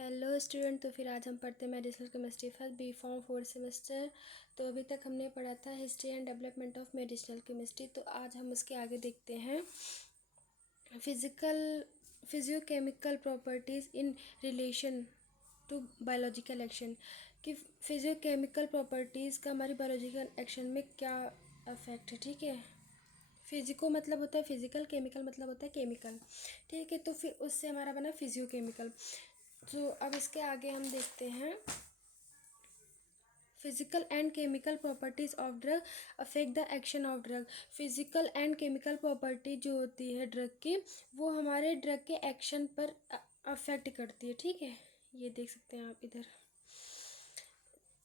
Hello student. तो फिर आज हम पढ़ते हैं medicinal chemistry first B pharm fourth semester. तो अभी तक हमने पढ़ा था history and development of medicinal chemistry. तो आज हम उसके आगे देखते हैं physicochemical properties in relation to biological action, कि फिजियोकेमिकल प्रॉपर्टीज़ का हमारी बायोलॉजिकल एक्शन में क्या अफेक्ट है। ठीक है, फिजिको मतलब होता है फिजिकल, केमिकल मतलब होता है केमिकल। ठीक है, तो फिर उससे हमारा बना फिजियोकेमिकल। तो अब इसके आगे हम देखते हैं physical and chemical properties of drug affect the action of drug. Physical and chemical property जो होती है ड्रग की, वो हमारे ड्रग के एक्शन पर अफेक्ट करती है। ठीक है, ये देख सकते हैं आप इधर।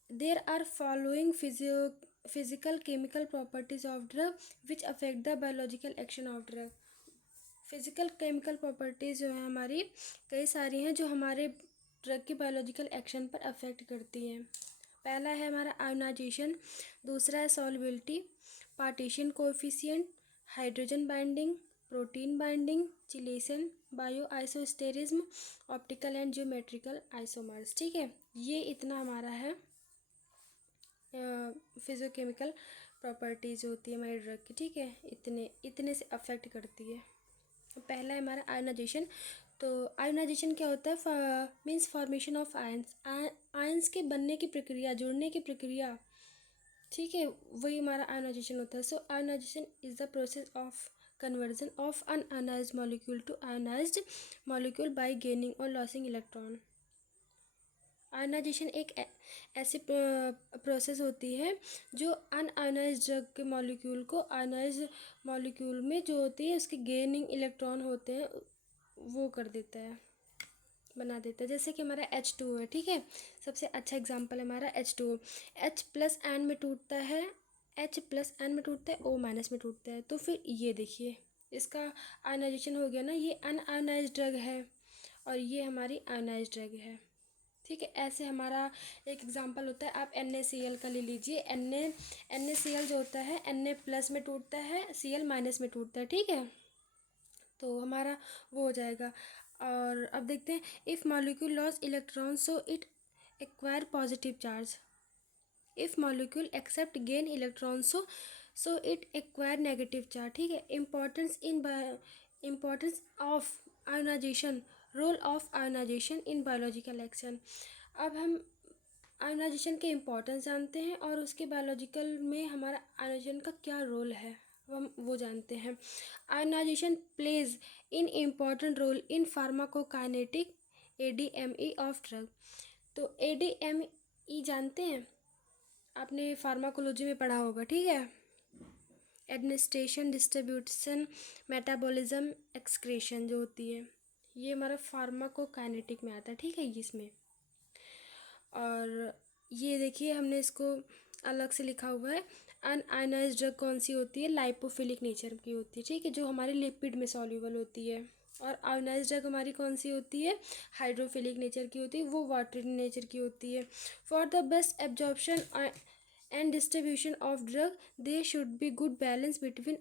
There are following physical chemical properties of drug which affect the biological action of drug. Physical chemical properties जो है हमारी कई सारी हैं जो हमारे ड्रग की बायोलॉजिकल एक्शन पर अफेक्ट करती हैं। पहला है हमारा आयोनाइजेशन, दूसरा है solubility, partition coefficient, hydrogen binding, protein binding, chelation, bioisosterism, optical and geometrical isomers. ठीक है, ये इतना हमारा है फिजियोकेमिकल प्रॉपर्टीज़ होती है हमारी ड्रग की। ठीक है, इतने इतने से अफेक्ट करती है। पहला है हमारा आयोनाइजेशन। तो आयोनाइजेशन क्या होता है? Means formation of ions, ions के बनने की प्रक्रिया, जुड़ने की प्रक्रिया। ठीक है, वही हमारा आयोनाइजेशन होता है। So ionization is the process of conversion of unionized molecule to ionized molecule by gaining और लॉसिंग इलेक्ट्रॉन। आयोनाइजेशन एक ऐसी प्रोसेस होती है जो अनआयोनाइज्ड ड्रग के मॉलिक्यूल को आयोनाइज्ड मॉलिक्यूल में जो होती है उसके गेनिंग इलेक्ट्रॉन होते हैं वो कर देता है, बना देता है। जैसे कि हमारा H2 है। ठीक है, सबसे अच्छा एग्जांपल है हमारा H2। H प्लस एन में टूटता है, H प्लस एन में टूटता है, O माइनस में टूटता है। तो फिर ये देखिए इसका आयोनाइजेशन हो गया ना, ये अनआयोनाइज्ड ड्रग है और ये हमारी आयोनाइज्ड ड्रग है। ठीक है, ऐसे हमारा एक एग्जांपल होता है, आप NaCl का ले लीजिए। NaCl जो होता है Na प्लस में टूटता है, Cl माइनस में टूटता है। ठीक है, तो हमारा वो हो जाएगा। और अब देखते हैं, if molecule loss electron so it acquire positive charge, if molecule except gain electron so it acquire negative charge. ठीक है, importance of ionization, role of ionization in biological action. अब हम आयोनाइजेशन के इम्पोर्टेंस जानते हैं और उसके बायोलॉजिकल में हमारा आयोनाइजेशन का क्या रोल है हम वो जानते हैं। Ionization plays in important role in pharmacokinetic ADME of drug. तो ADME जानते हैं, आपने फार्माकोलॉजी में पढ़ा होगा। ठीक है, एडमिनिस्ट्रेशन, डिस्ट्रीब्यूशन, मेटाबॉलिज्म, एक्सक्रीशन जो होती है, ये हमारा फार्माकोकाइनेटिक में आता है। ठीक है, इसमें। और ये देखिए हमने इसको अलग से लिखा हुआ है। अनआयोनाइज्ड ड्रग कौन सी होती है? लाइपोफिलिक नेचर की होती है। ठीक है, जो हमारे लिपिड में सॉल्युबल होती है। और आयोनाइज्ड ड्रग हमारी कौन सी होती है? हाइड्रोफिलिक नेचर की होती है, वो वाटरी नेचर की होती है। For the best absorption and distribution of drug there should be good balance between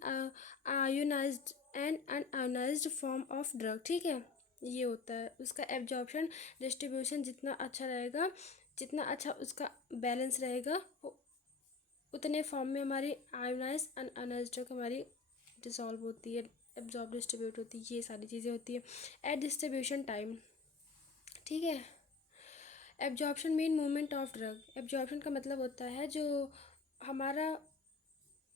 ionized and unionized form of drug. ठीक है, ये होता है उसका एब्जॉर्प्शन, डिस्ट्रीब्यूशन जितना अच्छा रहेगा, जितना अच्छा उसका बैलेंस रहेगा, वो उतने फॉर्म में हमारी आयोनाइज अनआयोनाइज्ड ड्रग हमारी डिसॉल्व होती है, एब्जॉर्ब डिस्ट्रीब्यूट होती है, ये सारी चीज़ें होती है। At distribution time. ठीक है, absorption mean movement of drug. Absorption का मतलब होता है जो हमारा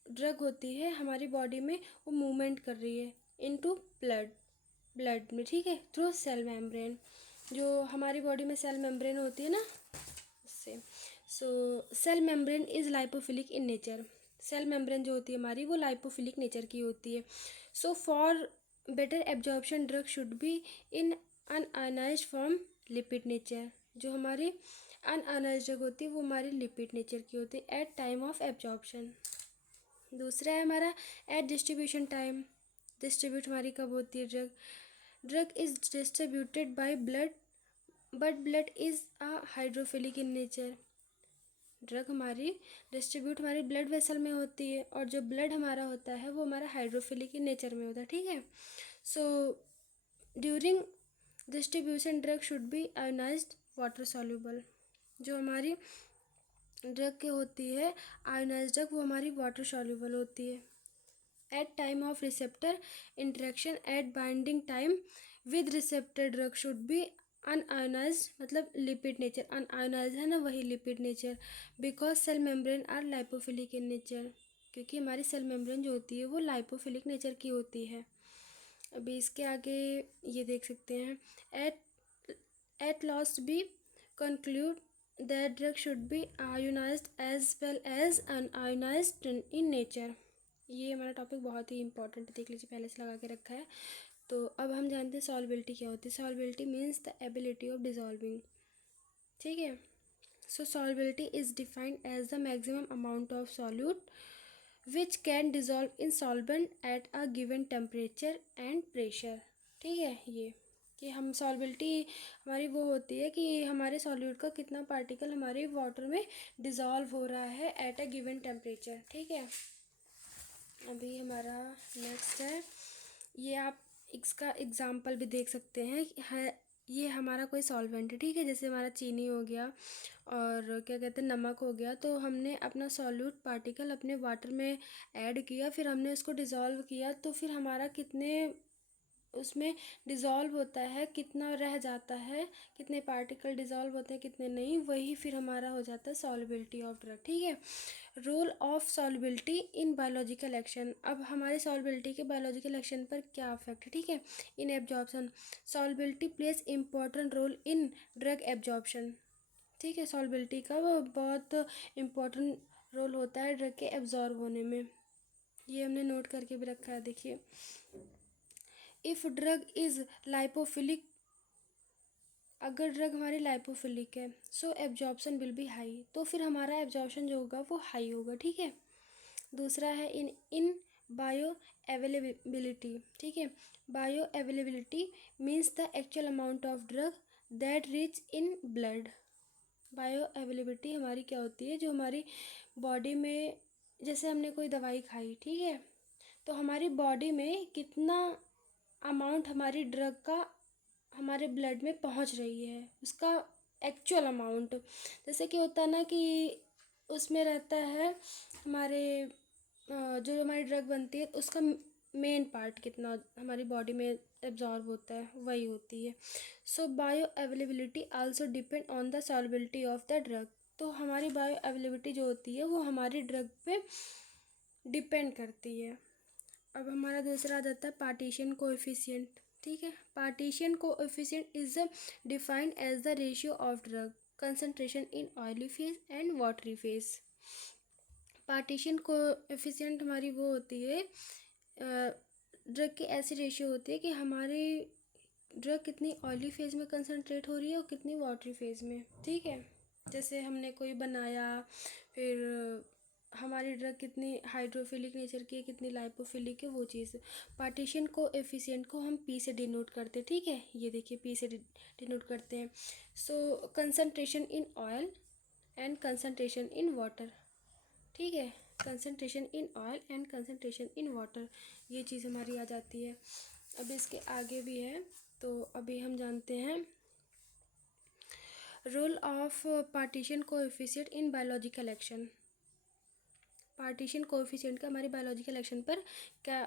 ड्रग होती है हमारी बॉडी में वो मूवमेंट कर रही है इनटू ब्लड में। ठीक है, थ्रू सेल मेम्ब्रेन, जो हमारी बॉडी में सेल मेम्ब्रेन होती है ना, उससे। So cell membrane is lipophilic in nature. Cell membrane जो होती है हमारी वो लाइपोफिलिक नेचर की होती है। So for better absorption drug should be in unionised form, lipid nature. जो हमारी अनआयोनाइज्ड ड्रग होती है वो हमारी लिपिड नेचर की होती है एट टाइम ऑफ एब्जॉर्प्शन। दूसरा है हमारा एट डिस्ट्रीब्यूशन टाइम। डिस्ट्रीब्यूट हमारी कब होती है drug is distributed by blood but blood is a hydrophilic in nature. Drug हमारी डिस्ट्रीब्यूट हमारी ब्लड वेसल में होती है और जो ब्लड हमारा होता है वो हमारा हाइड्रोफिलिक इन नेचर में होता है। ठीक है, so during distribution drug should be ionised water soluble. जो हमारी ड्रग के होती है आयोनाइज्ड ड्रग, वो हमारी वाटर सॉल्युबल होती है। At time of receptor interaction at binding time with receptor drug should be unionized, मतलब लिपिड नेचर। अनआयोनाइज्ड है ना, वही lipid nature. Because cell membrane are lipophilic in nature, क्योंकि हमारी सेल मेम्ब्रेन जो होती है वो लाइपोफिलिक नेचर की होती है। अभी इसके आगे ये देख सकते हैं, at last be concluded that drug should be ionized as well as unionized in nature. ये हमारा टॉपिक बहुत ही इंपॉर्टेंट है, देख लीजिए पहले से लगा के रखा है। तो अब हम जानते हैं सॉल्बिलिटी क्या होती है। Solubility means the ability of dissolving, ठीक है। So solubility is defined as the maximum amount of solute which can dissolve in solvent at a given temperature and pressure, ठीक है। ये कि हम सॉल्बिलिटी हमारी वो होती है कि हमारे सॉल्यूट का कितना पार्टिकल हमारे वाटर में डिज़ोल्व हो रहा है एट अ गिवन टेम्परेचर, ठीक है। अभी हमारा नेक्स्ट है, ये आप इसका एग्जाम्पल भी देख सकते हैं है। ये हमारा कोई सॉल्वेंट है, ठीक है, जैसे हमारा चीनी हो गया और क्या कहते हैं नमक हो गया। तो हमने अपना सॉल्यूट पार्टिकल अपने वाटर में ऐड किया, फिर हमने उसको डिज़ोल्व किया, तो फिर हमारा कितने उसमें डिज़ोल्व होता है, कितना रह जाता है, कितने पार्टिकल डिज़ोल्व होते हैं कितने नहीं, वही फिर हमारा हो जाता है सॉल्युबिलिटी ऑफ ड्रग, ठीक है। Role of solubility in biological action. अब हमारे सॉल्युबिलिटी के बायोलॉजिकल एक्शन पर क्या इफेक्ट है, ठीक है। In absorption solubility plays important role in drug absorption, ठीक है। सॉल्युबिलिटी का वो बहुत इम्पोर्टेंट रोल होता है ड्रग के एब्जॉर्ब होने में। ये हमने नोट करके भी रखा है, देखिए। इफ़ ड्रग इज़ लाइपोफिलिक, अगर ड्रग हमारी लाइपोफिलिक है, सो एब्जॉर्प्शन विल बी हाई, तो फिर हमारा एब्जॉर्प्शन जो होगा वो हाई होगा, ठीक है। दूसरा है इन बायो अवेलेबिलिटी, ठीक है। Bio availability means the actual amount of drug that reach in blood. Bio availability हमारी क्या होती है, जो हमारी बॉडी में, जैसे हमने कोई दवाई खाई, ठीक है, तो हमारी बॉडी में कितना अमाउंट हमारी ड्रग का हमारे ब्लड में पहुंच रही है, उसका एक्चुअल अमाउंट। जैसे कि होता है ना कि उसमें रहता है हमारे जो हमारी ड्रग बनती है उसका मेन पार्ट कितना हमारी बॉडी में एब्जॉर्ब होता है, वही होती है। So bioavailability also depend on the solubility of the drug. तो हमारी बायो अवेलेबिलिटी जो होती है वो हमारी ड्रग पे डिपेंड करती है। अब हमारा दूसरा आ जाता है पार्टीशन कोएफिशिएंट, ठीक है। Partition coefficient is defined as the ratio of drug concentration in oily phase and watery phase. Partition coefficient हमारी वो होती है ड्रग की ऐसी रेशियो होती है कि हमारी ड्रग कितनी ऑयली फेज में कंसंट्रेट हो रही है और कितनी वाटरी फेज में, ठीक है। जैसे हमने कोई बनाया, फिर हमारी ड्रग कितनी हाइड्रोफिलिक नेचर की है, कितनी लाइपोफिलिक है, वो चीज़। पार्टीशन को एफिशिएंट को हम पी से डिनोट करते हैं, ठीक है। ये देखिए पी से डिनोट करते हैं। So concentration in oil and concentration in water, ठीक है। Concentration in oil and concentration in water, ये चीज़ हमारी आ जाती है। अब इसके आगे भी है, तो अभी हम जानते हैं role of partition coefficient in biological action. Partition coefficient का हमारी बायोलॉजिकल एक्शन पर क्या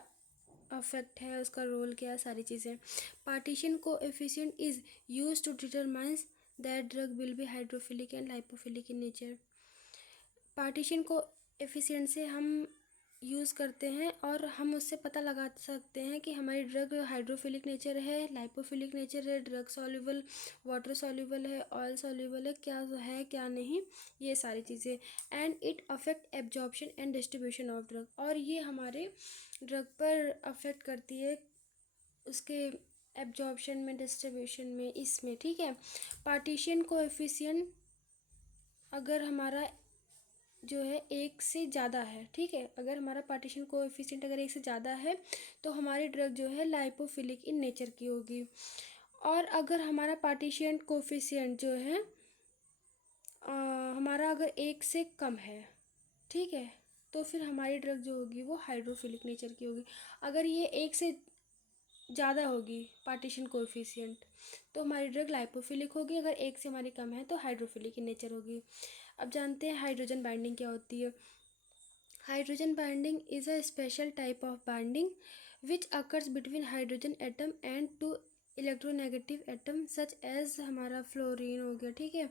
अफेक्ट है, उसका रोल क्या है, सारी चीज़ें। Partition coefficient is used to determine that drug will be hydrophilic and lipophilic in nature. Partition coefficient से हम यूज़ करते हैं और हम उससे पता लगा सकते हैं कि हमारी ड्रग हाइड्रोफिलिक नेचर है, लाइपोफिलिक नेचर है, ड्रग सॉल्युबल, वाटर सॉल्युबल है, ऑयल सॉल्युबल है क्या नहीं, ये सारी चीज़ें। And it affect absorption and distribution of drug, और ये हमारे ड्रग पर अफेक्ट करती है उसके एब्जॉर्प्शन में, डिस्ट्रीब्यूशन में, इसमें, ठीक है। पार्टीशन कोएफिशिएंट अगर हमारा जो है एक से ज़्यादा है, ठीक है, अगर हमारा पार्टीशन कोएफिशिएंट अगर एक से ज़्यादा है तो हमारी ड्रग जो है लाइपोफिलिक इन नेचर की होगी। और अगर हमारा पार्टीशन कोएफिशिएंट जो है हमारा अगर एक से कम है, ठीक है, तो फिर हमारी ड्रग जो होगी वो हाइड्रोफिलिक नेचर की होगी। अगर ये एक से ज़्यादा होगी पार्टीशन कोएफिशिएंट, तो हमारी ड्रग लाइपोफिलिक होगी। अगर 1 से हमारी कम है तो हाइड्रोफिलिक इन नेचर होगी। अब जानते हैं हाइड्रोजन बाइंडिंग क्या होती है। Hydrogen binding is a special type of binding which occurs between hydrogen atom and two electronegative atom such as हमारा फ्लोरीन हो गया, ठीक है,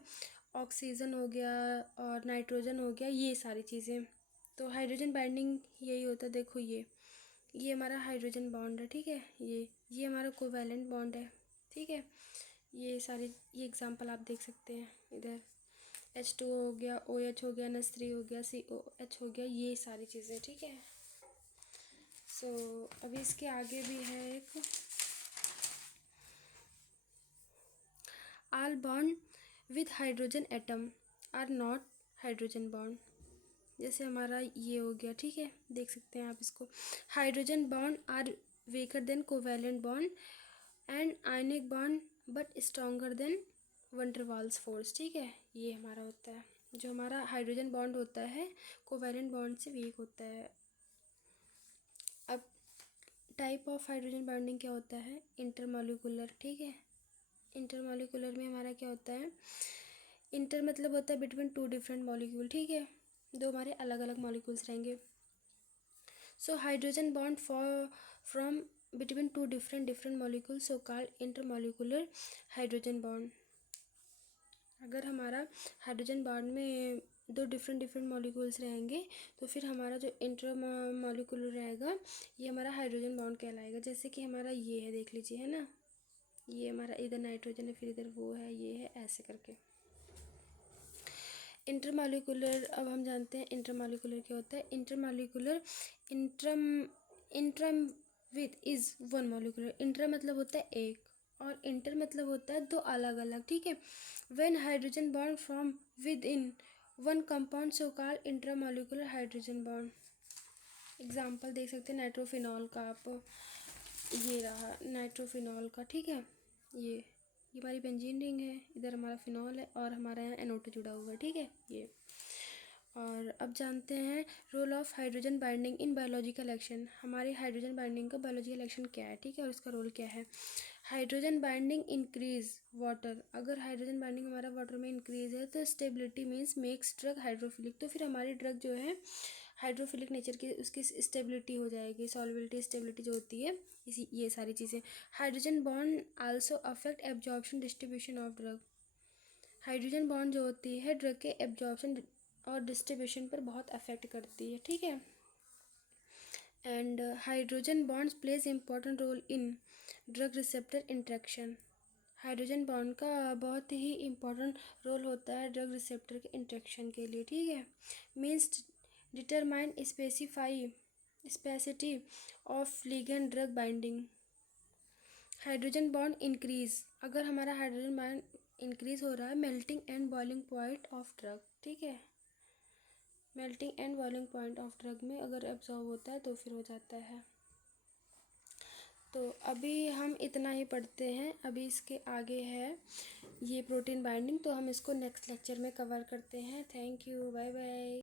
ऑक्सीजन हो गया और नाइट्रोजन हो गया, ये सारी चीज़ें। तो हाइड्रोजन बाइंडिंग यही होता है। देखो ये हमारा हाइड्रोजन बॉन्ड है, ठीक है, ये हमारा कोवैलेंट बॉन्ड है, ठीक है। ये एग्जांपल आप देख सकते हैं इधर, H2 हो गया, OH हो गया, NH3 हो गया, COH हो गया, ये सारी चीज़ें, ठीक है। अभी इसके आगे भी है एक, all bond with hydrogen atom are not hydrogen bond। जैसे हमारा ये हो गया, ठीक है, देख सकते हैं आप इसको। Hydrogen bond are weaker than covalent bond and ionic bond but stronger than van der Waals force, ठीक है, ये हमारा होता है। जो हमारा हाइड्रोजन बॉन्ड होता है कोवैलेंट बॉन्ड से वीक होता है। अब टाइप ऑफ हाइड्रोजन बॉन्डिंग क्या होता है, इंटरमॉलिक्यूलर, ठीक है। इंटरमॉलिक्यूलर में हमारा क्या होता है, इंटर मतलब होता है बिटवीन टू डिफरेंट मॉलिक्यूल, ठीक है, दो हमारे अलग अलग मॉलिक्यूल्स रहेंगे। So hydrogen bond from between two different molecule so called intermolecular hydrogen bond. अगर हमारा हाइड्रोजन बॉन्ड में दो डिफरेंट मॉलिक्यूल्स रहेंगे तो फिर हमारा जो इंटर मॉलिक्यूलर रहेगा ये हमारा हाइड्रोजन बॉन्ड कहलाएगा। जैसे कि हमारा ये है, देख लीजिए, है ना, ये हमारा इधर नाइट्रोजन है, फिर इधर वो है, ये है, ऐसे करके। इंटरमॉलिक्यूलर, अब हम जानते हैं इंटरमॉलिक्यूलर क्या होता है। Intermolecular intra with is one molecular. Inter मतलब होता है एक और इंटर मतलब होता है दो अलग अलग, ठीक है। When hydrogen bond from with in one compound so called intramolecular hydrogen bond. Example देख सकते हैं नाइट्रोफिनॉल का आप, ये रहा नाइट्रोफिनॉल का, ठीक है, ये हमारी बेंजीन रिंग है, इधर हमारा फिनॉल है और हमारा यहाँ NO2 जुड़ा हुआ है, ठीक है, ये। और अब जानते हैं role of hydrogen binding in biological action. हमारी हाइड्रोजन बाइंडिंग का बायोलॉजिकल एक्शन क्या है, ठीक है, और इसका रोल क्या है। Hydrogen binding increase water. अगर हाइड्रोजन बाइंडिंग हमारा वाटर में इंक्रीज है तो stability means makes drug hydrophilic. तो फिर हमारी ड्रग जो है हाइड्रोफिलिक नेचर की, उसकी स्टेबिलिटी हो जाएगी, सॉल्युबिलिटी स्टेबिलिटी जो होती है, इसी ये सारी चीज़ें। Hydrogen bond also affect absorption distribution of drug. Hydrogen bond जो होती है ड्रग के एब्जॉर्प्शन और डिस्ट्रीब्यूशन पर बहुत अफेक्ट करती है, ठीक है। And hydrogen bonds plays important role in drug receptor interaction. Hydrogen bond का बहुत ही इम्पोर्टेंट रोल होता है ड्रग रिसेप्टर के इंट्रैक्शन के लिए, ठीक है। Means determine specificity of ligand drug binding. Hydrogen bond increase, अगर हमारा हाइड्रोजन बॉन्ड इंक्रीज हो रहा है melting and boiling point of drug, ठीक है, melting and boiling point of drug में अगर एब्जॉर्ब होता है तो फिर हो जाता है। तो अभी हम इतना ही पढ़ते हैं, अभी इसके आगे है ये प्रोटीन बाइंडिंग, तो हम इसको नेक्स्ट लेक्चर में कवर करते हैं। Thank you, bye bye.